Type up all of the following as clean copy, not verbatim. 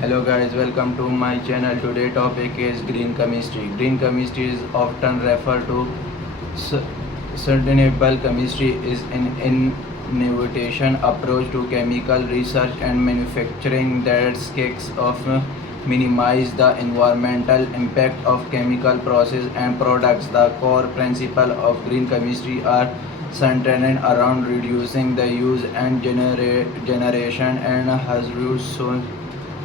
Hello guys, welcome to my channel. Today topic is green chemistry. Green chemistry is often referred to su- sustainable chemistry is an innovation approach to chemical research and manufacturing that seeks of minimize the environmental impact of chemical process and products. The core principle of green chemistry are centered around reducing the use and generation and hazardous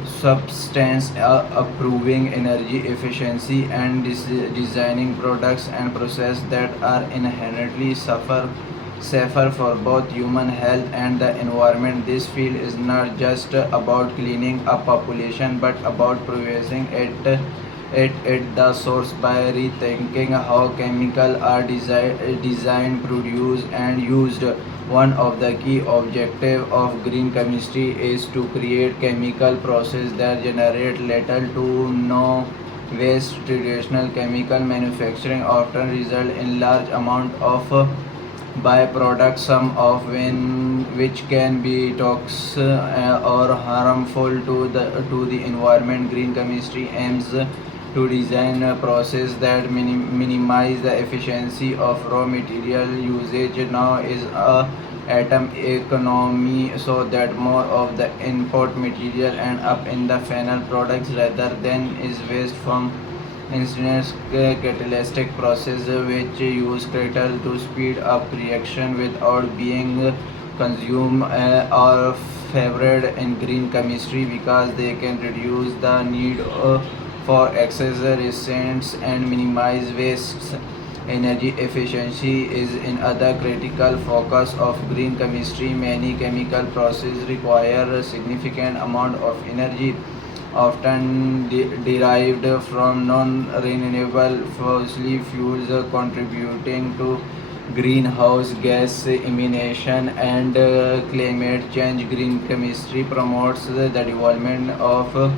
substance, improving energy efficiency and designing products and processes that are inherently safer for both human health and the environment. This field is not just about cleaning up population but about preventing it at the source by rethinking how chemicals are designed, produced, and used. One of the key objectives of green chemistry is to create chemical processes that generate little to no waste. Traditional chemical manufacturing often result in large amount of byproducts, some of which can be toxic or harmful to the environment. Green chemistry aims to design a process that minimize the efficiency of raw material usage. Now is a atom economy, so that more of the input material end up in the final products rather than is waste from instance catalytic process which use crystal to speed up reaction without being consumed or favored in green chemistry because they can reduce the need for excess reactants and minimize waste. Energy efficiency is another critical focus of green chemistry. Many chemical processes require a significant amount of energy, often derived from non-renewable fossil fuels, contributing to greenhouse gas emission and climate change. Green chemistry promotes the development of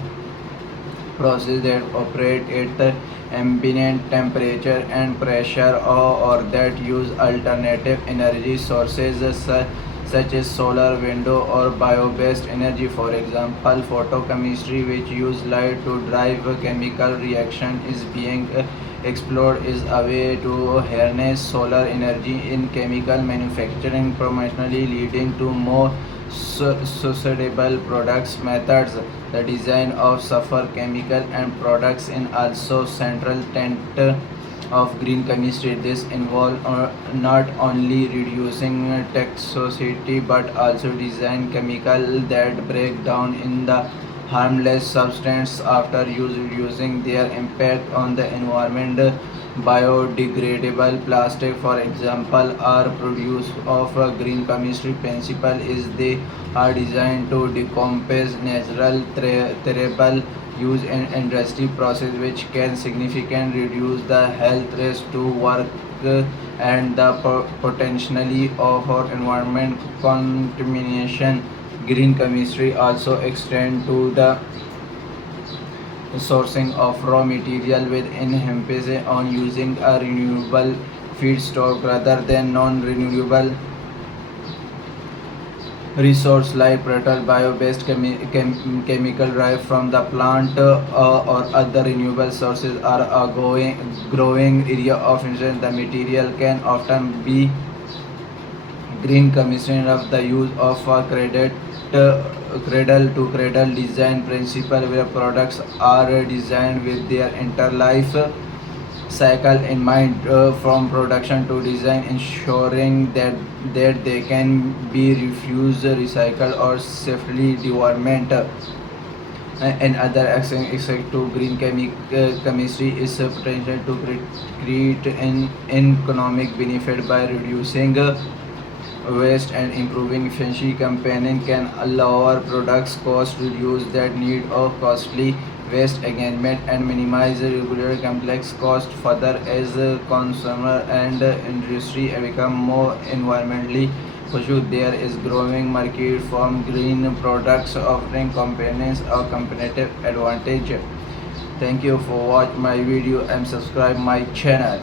processes that operate at ambient temperature and pressure, or that use alternative energy sources such as solar, wind, or bio-based energy. For example, photochemistry, which use light to drive a chemical reaction, is being explored is a way to harness solar energy in chemical manufacturing, promotionally leading to more sustainable products methods. The design of safer chemical and products is also central tenet of green chemistry. This involves not only reducing toxicity but also design chemicals that break down in the harmless substance after use, reducing their impact on the environment. Biodegradable plastic, for example, are produced of a green chemistry. Principle is they are designed to decompose natural terrible use in industry process, which can significantly reduce the health risk to work and the potentially of our environment contamination. Green chemistry also extend to the sourcing of raw material with an emphasis on using a renewable feedstock rather than non-renewable resource like petrol, bio-based chemical derived from the plant or other renewable sources are a growing area of interest. The material can often be green chemistry of the use of a cradle to cradle design principle, where products are designed with their entire life cycle in mind, from production to design, ensuring that they can be refused, recycled, or safely development. And other aspect to green chemistry is potential to create an economic benefit by reducing waste and improving efficiency. Companion can lower products cost, reduce that need of costly waste management, and minimize regular complex cost. Further, as a consumer and industry become more environmentally conscious, there is growing market for green products offering companions a competitive advantage. Thank you for watching my video and subscribe my channel.